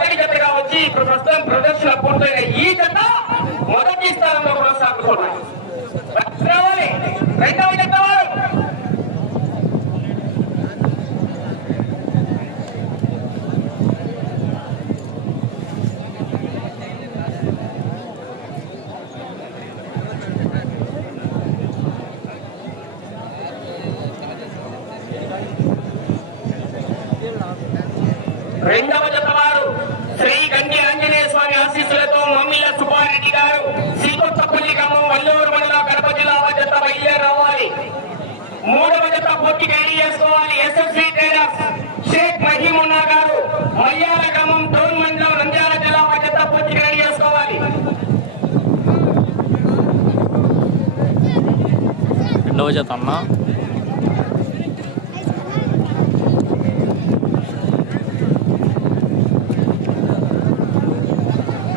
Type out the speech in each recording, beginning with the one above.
మొదటి జతగా వచ్చి ఇప్పుడు ప్రస్తుతం ప్రదర్శన పూర్తయిన ఈ జత మొదటి స్థానంలో కొనసాగుతున్నాయి రావాలి రెండవ జత వారు రెండవ జత వారు శ్రీ గండి ఆంజనేయ స్వామి ఆశీస్సులతో మమ్మిల సుబ్బారెడ్డి గారు శ్రీకొత్తపల్లి గ్రామం వల్లూరు మండలం కడప జిల్లా వారి జత బయలుదేరి రావాలి మూడవ పూర్తి రెడీ చేసుకోవాలి ఎస్ఎస్సి ట్రేడర్స్ షేక్ మహీమున్నా గారు మల్యాల గ్రామం టౌన్ మండలం నంద్యాల జిల్లా వారి జత పూర్తి రెడీ చేసుకోవాలి. రెండవ జత అన్న.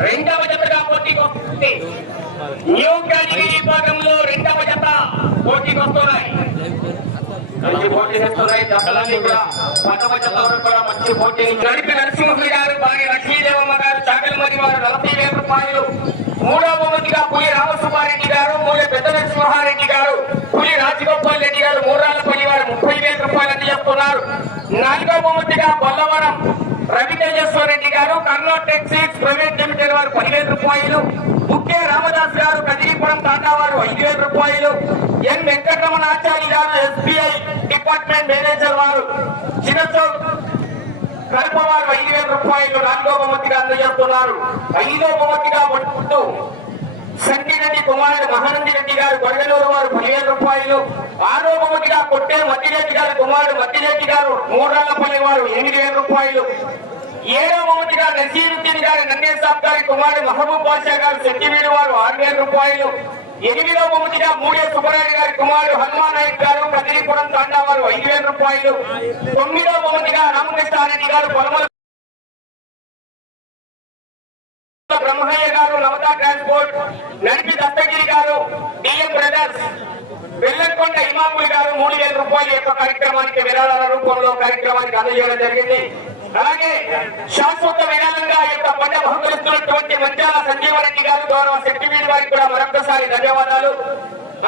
రెండవ జతగా పోటీకి వస్తుంది న్యూ కేటగిరీ విభాగంలో రెండవ జత పోటీకి వస్తున్నాయి మంచి పోటీ చేస్తున్నాయి. జతలన్నీ కూడా ప్రథమ కూడా మంచి పోటీ గడిపి నరసింహులు గారు భార్య లక్ష్మీదేవమ్మ గారు చాకలమరి వారు నలభై వేల రూపాయలు. మూడవ బహుమతిగా పులి రామసుబ్బారెడ్డి గారు మూడు పెద్ద నరసింహారెడ్డి గారు పులి రాజగోపాల్ రెడ్డి గారు మూడాలపల్లి వారు ముప్పై వేల రూపాయలు అందజేస్తున్నారు నాలుగవ బహుమతిగా బొల్లవరం రవితేజస్వర రెడ్డి గారు కర్నూలు టెక్సీస్ ప్రైవేట్ లిమిటెడ్ వారు పదివేల రూపాయలు. ముఖ్య రామదాస్ గారు కదిరిపురం టాటా వారు ఐదు వేల రూపాయలు. ఎన్ వెంకటరమణాచారి గారు ఎస్బీఐ డిపార్ట్మెంట్ మేనేజర్ వారు. చిన్నచౌక్ కల్ప వారు ఐదు వేల రూపాయలు. నాలుగో బహుమతిగా అందజేస్తున్నారు. ఐదో బహుమతిగా పట్టుకుంటూ సంకిరెడ్డి కుమారుడు మహానంది రెడ్డి గారు గొడగలూరు వారు పదివేల రూపాయలు. ఆరో బహుమతిగా కొట్టే మద్దిరెడ్డి గారు కుమారుడు మద్దిరెడ్డి గారు మూడాలపల్లి వారు ఎనిమిది వేల రూపాయలు. ఏడో బహుమతిగా నసీరుద్దీన్ గారు నన్నేసాబ్ గారి కుమారుడు మహబూబ్ బాషా గారు సెట్టివీడు వారు ఆరు వేల రూపాయలు. ఎనిమిదో బహుమతిగా మూడే సుబ్బరాయుడు గారి కుమారుడు హనుమాన్ నాయక్ గారు పదిలిపురం తాండా వారు ఐదు వేల రూపాయలు. తొమ్మిదో బహుమతిగా రామకృష్ణారెడ్డి గారు పొలమల బ్రహ్మయ్య గారు నవతా ట్రాన్స్పోర్ట్ నడిపి దత్తగిరి గారు డిఎం బ్రదర్స్ వెల్లంకొండ ఇమాముల్ గారు మూడు వేల రూపాయల యొక్క కార్యక్రమానికి విరాళాల రూపంలో కార్యక్రమానికి అందజేయడం జరిగింది. అలాగే శాశ్వత విధానంగా ఈ యొక్క పంట బహుకరిస్తున్నటువంటి మంచాల సంజీవరెడ్డి గారు గౌరవ శక్తివీడి వారికి కూడా మరొకసారి ధన్యవాదాలు.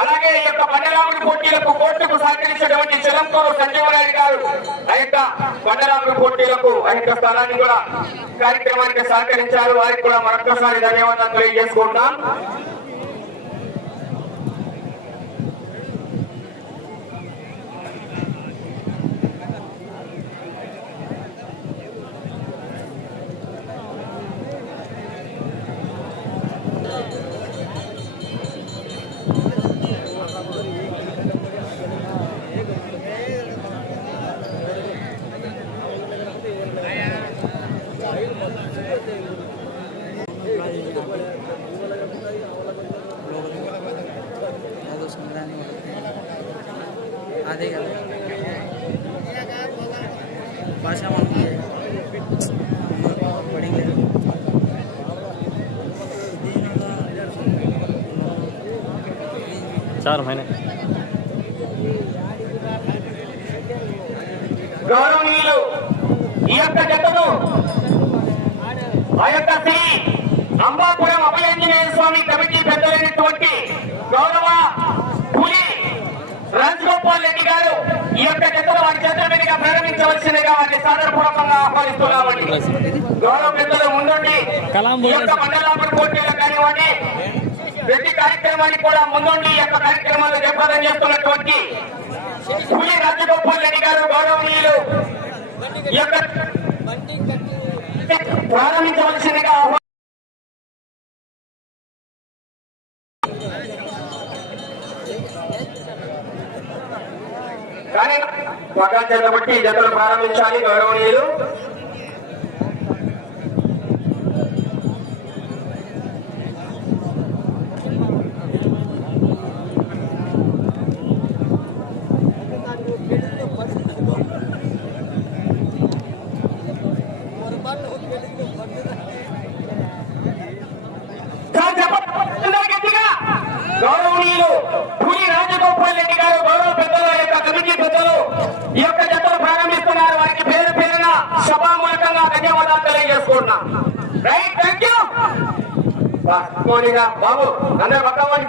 అలాగే ఈ యొక్క పండరాముడి పోటీలకు కోర్టుకు సహకరించినటువంటి చిలంకూరు సంజీవరాయుడు గారు ఆ యొక్క పండరాముడి పోటీలకు ఆ యొక్క స్థలాన్ని కూడా కార్యక్రమానికి సహకరించారు. వారికి కూడా మరొకసారి ధన్యవాదాలు తెలియజేసుకుంటున్నాం. అదో సంక్రాంతి అదే కదా భాష మనకి పడింగ్ లేదు चार महीने గౌరవనీయులు ఈ యొక్క జతను ఆ యొక్క శ్రీ అంబాపురం అభయాంజనేయ స్వామి కమిటీ పెద్దలైనటువంటి గౌరవ పులి రాజగోపాల్ రెడ్డి గారు ఈ యొక్క చెత్తలు వారి చేతుల మీదుగా ప్రారంభించవలసిందిగా వారిని సాదరపూర్వకంగా ఆహ్వానిస్తున్నామండి. గౌరవ పెద్దలు ముందుండి ఈ యొక్క మండలాపురం పోటీలు కానివ్వండి ప్రతి కార్యక్రమానికి కూడా ముందుండి ఈ యొక్క కార్యక్రమాలు జయప్రదం చేస్తున్నటువంటి పులి రాజగోపాల్ రెడ్డి గారు గౌరవనీయులు ఈ యొక్క ప్రారంభించవలసిందిగా పక్కా చేత బట్టి జతలు ప్రారంభించాలి. గౌరవనీయులు కోరుతున్నా రైట్ థ్యాంక్ యూ బాబు నన్నే పక్కవాడి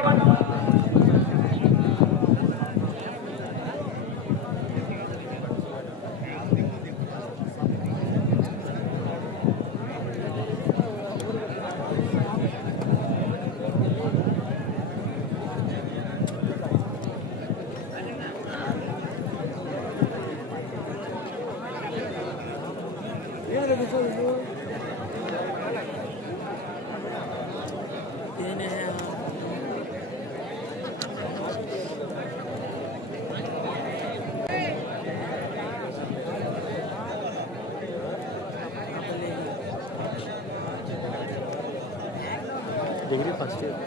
first year.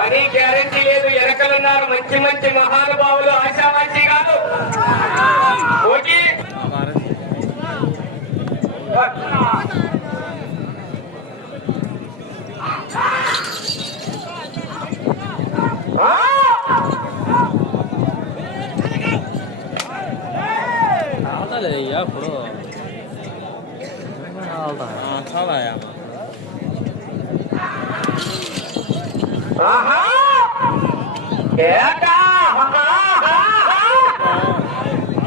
కానీ గ్యారంటీ లేదు. ఎరకలున్నారు మంచి మంచి మహానుభావులు ఆశావాసి కాదు అయ్యా ఇప్పుడు. చాలా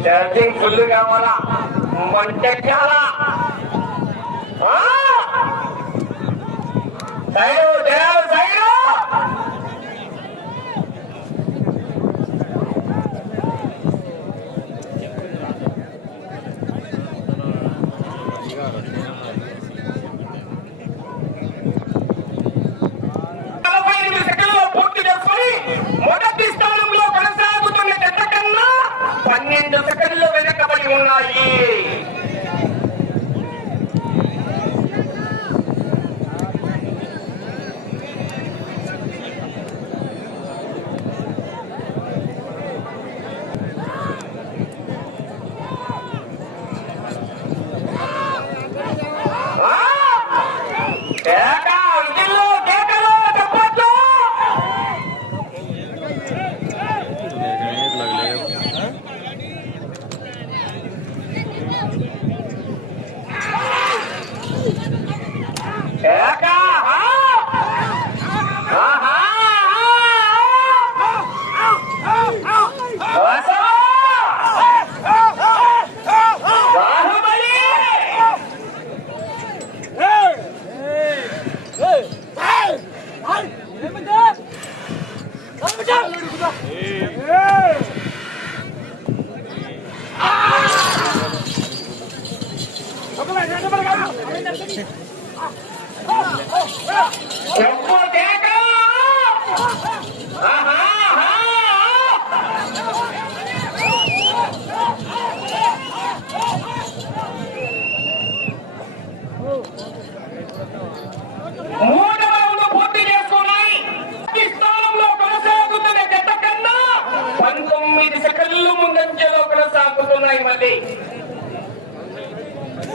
त्याचे फुल गावाला मंटक्याला साहेब देव साहेब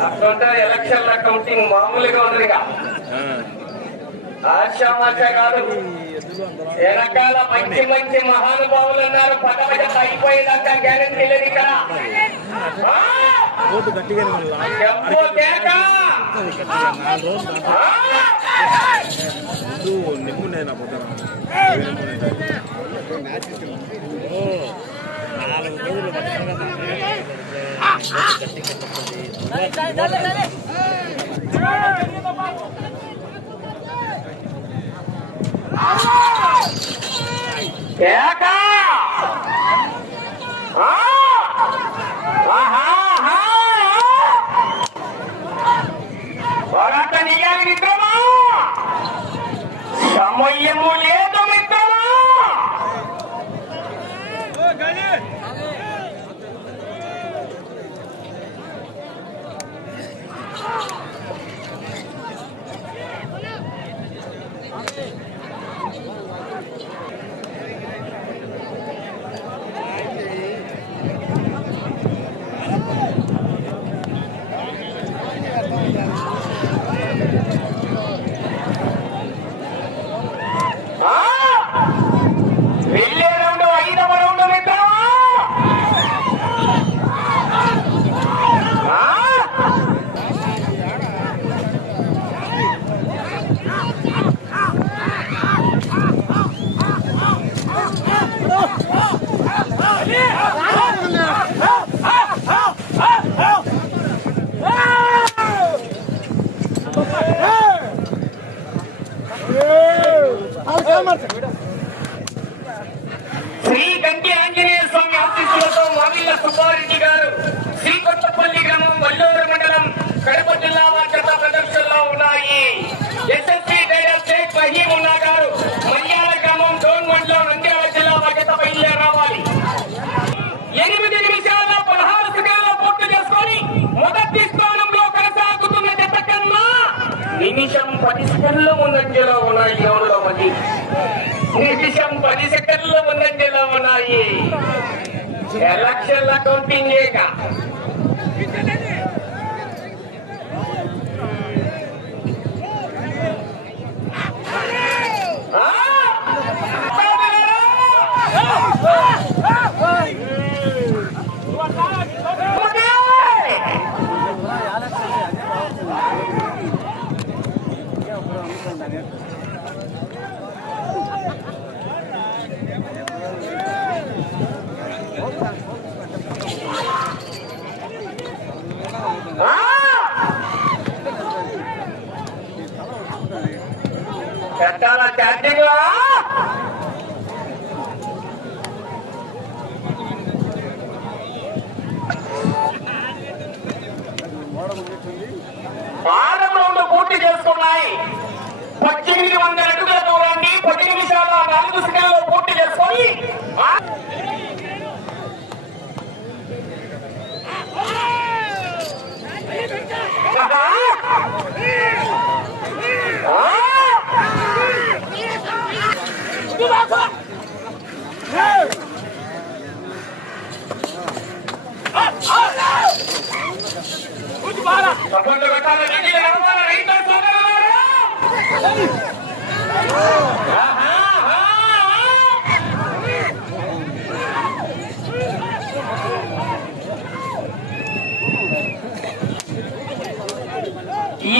అట్లా ఎలక్షన్ల కౌంటింగ్ మామూలుగా ఉండదుగా. ఆశామాష కాదు వెనకాల మంచి మంచి మహానుభావులు ఉన్నారు. పదవ అయిపోయేదాకా గ్యారెంటీ లేదు ఇక్కడ. ఆ! ఓటు గట్టిగానే మళ్ళా చెప్పు కేక! నాలుగు రోజులు ఆ! ముందు నిమ్మున్నాయి నా పొద్దున ఓ నాలుగు రోజులు కేక! ఆ! ఆహా! ఆహా! పోరాట నియాలి మిత్రమా సమయము లేదు Yeah. శ్రీ గంటి ఆంజనేయ స్వామి ఆశీస్సులతో మావిల్ల సుబ్బారెడ్డి గారు శ్రీ కొత్తపల్లి గ్రామం వల్లూరు మండలం కడప జిల్లా వారి ప్రదర్శనలో ఉన్నాయి. ఎస్ఎస్సీ డైరెక్టర్ షేక్ గారు. నిమిషం పది సెకండ్ల ముందంజలో ఉన్నాయి ఎవరిలో మంది నిమిషం పది సెకండ్ల ముందంజలో ఉన్నాయి. ఎలక్షన్ల కౌంటింగ్ చేయక. పెట్టాల చాటింగ్ వారం పూర్తి చేసుకున్నాయి. పద్దెనిమిది వందల అడుగుల దూరాన్ని పది నిమిషాల నాలుగు సెకండ్లు పూర్తి చేసుకొని ఆ- ఆహా!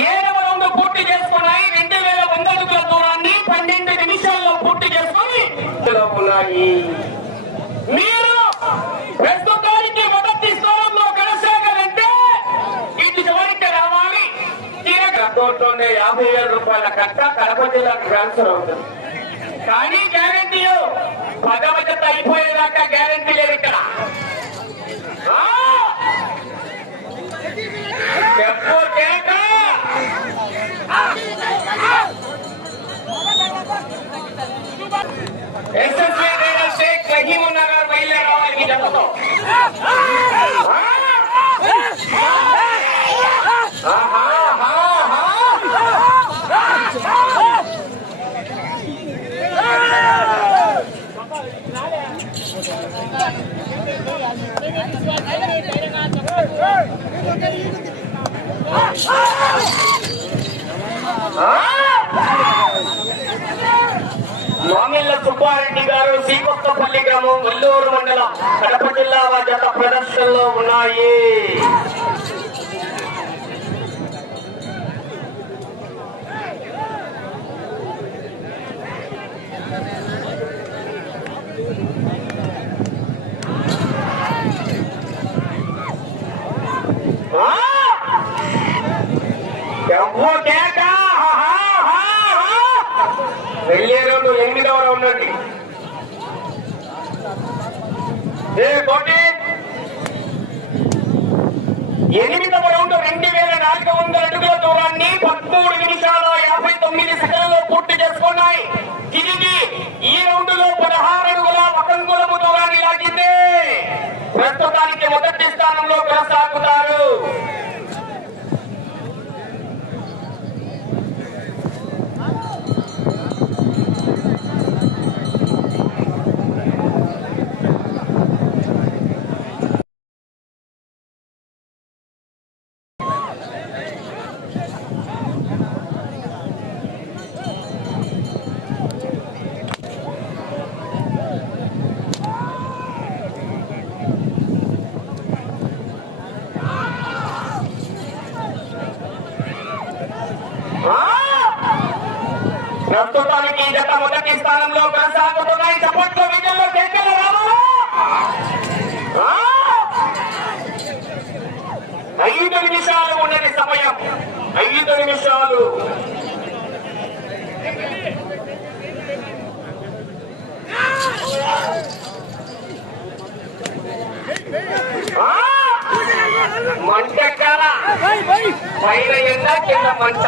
ఏడు పెట్టాలి పూర్తి చేసుకున్నాయి. రెండు వేల వంద అడుగుల దూరాన్ని పన్నెండు నిమిషాల్లో పూర్తి చేసుకొని. యాభై వేల రూపాయల కట్ట కడప జిల్లాకు ట్రాన్స్ఫర్ అవుతుంది. కానీ గ్యారంటీలు పదవ జత అయిపోయేదాకా గ్యారంటీ లేదు ఇక్కడ. చెప్పు ఆహా! సుబ్బారెడ్డి గ్రామం వల్లూరు మండలం కడప జిల్లా వారి జత ప్రదర్శనలో ఉన్నాయి ఆ! కేక! వెళ్ళే రెండు ఎనిమిదవ రౌండ్ అండి ఏ ఎనిమిదవ రౌండ్ రెండు వేల నాలుగు వందల అడుగుల దూరాన్ని పదమూడు నిమిషాల యాభై తొమ్మిది సెకండ్లో పూర్తి చేసుకున్నాయి. తిరిగి ఈ రౌండ్లో పదహారు అడుగుల వకంగులము దూరాన్ని లాగితే ప్రస్తుతానికి మొదటి స్థానంలో కొనసాగుతారు ఆ! ప్రస్తుతానికి ఈ జత మొదటి స్థానంలో కొనసాగుతున్నాయి చప్పట్లో విజయంలో కేకలు రావాలి ఆ! ఐదు నిమిషాలు ఉన్నది సమయం ఐదు నిమిషాలు ఆ! మంటెక్కాల పైన మంట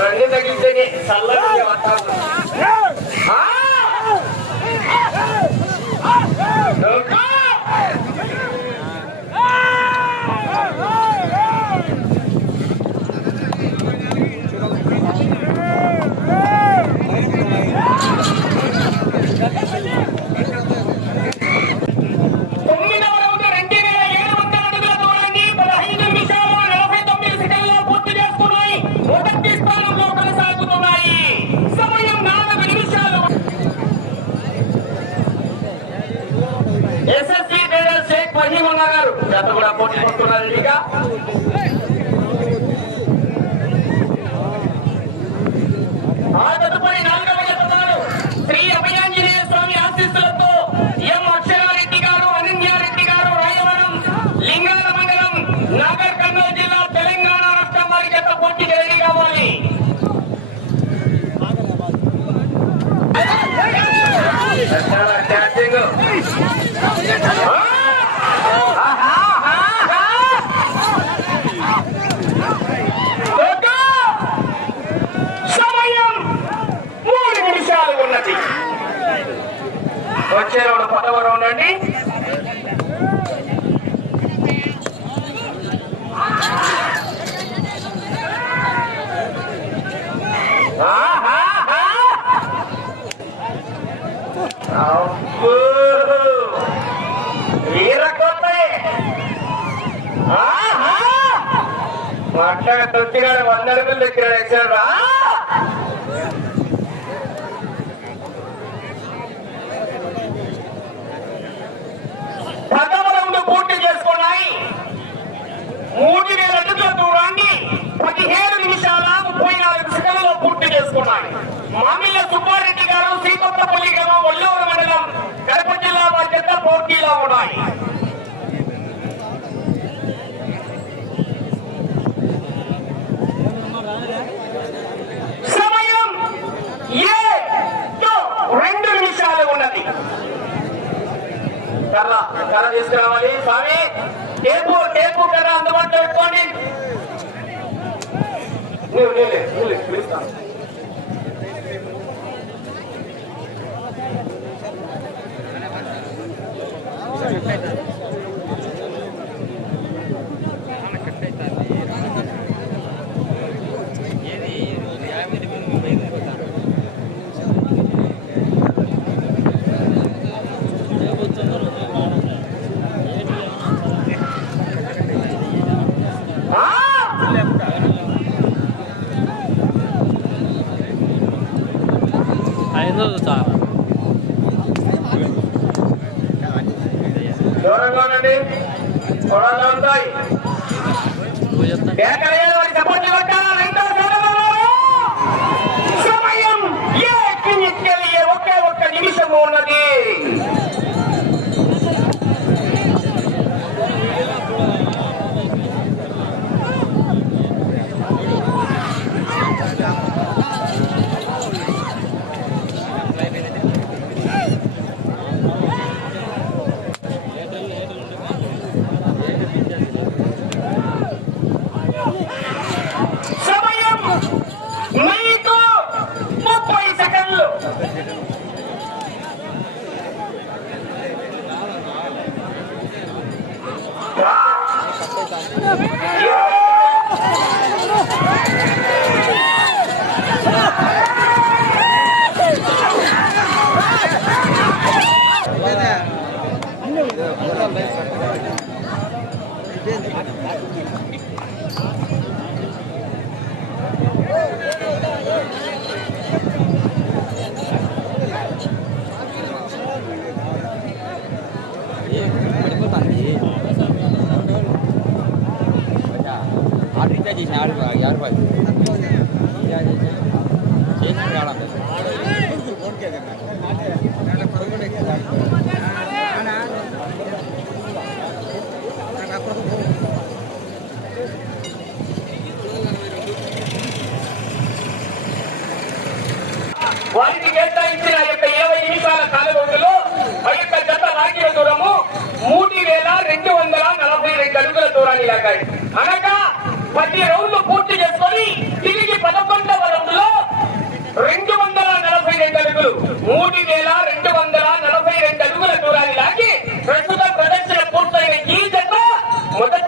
రెండు తగిలితేనే చల్లగా వాతావరణం. ఆ! దొంగ! తొమ్మిదవ రౌండ్ రెండు వేల ఏడు వందల అడుగుల దూరాన్ని పదహైదు నిమిషాల నలభై తొమ్మిది సెకండ్లలో పూర్తి చేసుకున్నాయి మొదటి స్థానంలో కొనసాగుతున్నాయి సమయం నాలుగు నిమిషాలు ఎస్ఎస్సి ట్రేడర్ షేక్ మహీముల్లా గారు గత కూడా పోటీ పడుతున్నారు ఇక ఆ తదుపరి నాలుగవ జతదారు శ్రీ అభయాంజనేయ స్వామి ఆశీస్సులతో ఎం అక్షరారెడ్డి గారు అనన్యారెడ్డి గారు రాయవరం లింగాల మండలం నాగర్ కర్నూలు జిల్లా తెలంగాణ రాష్ట్రం వారి జత పోటీకి రెడీ కావాలి ఛార్జింగ్. ఆ! ఆహా, ఆహా! ఓకే! సమయం మూడు నిమిషాలు ఉన్నది వచ్చే రౌండ్ పదవ రౌండ్ అండి ఆహాహా! అబ్బో! వీరకొత్తయే! ఆహా! మాట్లాడ వంద అడుగులు ఎక్కినాడు ఎక్కాడు ప్రథమ పూర్తి చేసుకున్నాయి. మూడు వేల అడుగుల దూరాన్ని నిమిషాల ముప్పై నాలుగు పూర్తి చేసుకున్నాయి. మామిళ్ళ సుబ్బారెడ్డి గారు శ్రీకొత్తపల్లి గ్రామం ఒల్లూరు మండలం కడప జిల్లా బాధ్యత పోటీలో ఉన్నాయి సమయం ఏ తో రెండు నిమిషాలు ఉన్నది కర్ర తీసుకురావాలి. స్వామి టేపు టేపు కదా అందుబాటులో పెట్టుకోండి. పిలుస్తాను. సమయం నిత్యలియే ఒకే ఒక్క నిమిషము ఉన్నది సమయం మీకు ముప్పై సెకండ్లు ఆర్డర్ చేసిన ఆరు యాభై రూపాయలు చేసిన కావాలి వారికి కేటాయించిన యొక్క ఇరవై నిమిషాల కాలగొందులో ఆ యొక్క జత లాగిన దూరము మూడు వేల రెండు వందల నలభై రెండు అడుగుల దూరాన్ని లాగాయి అనగా పది రౌండ్లు పూర్తి చేసుకొని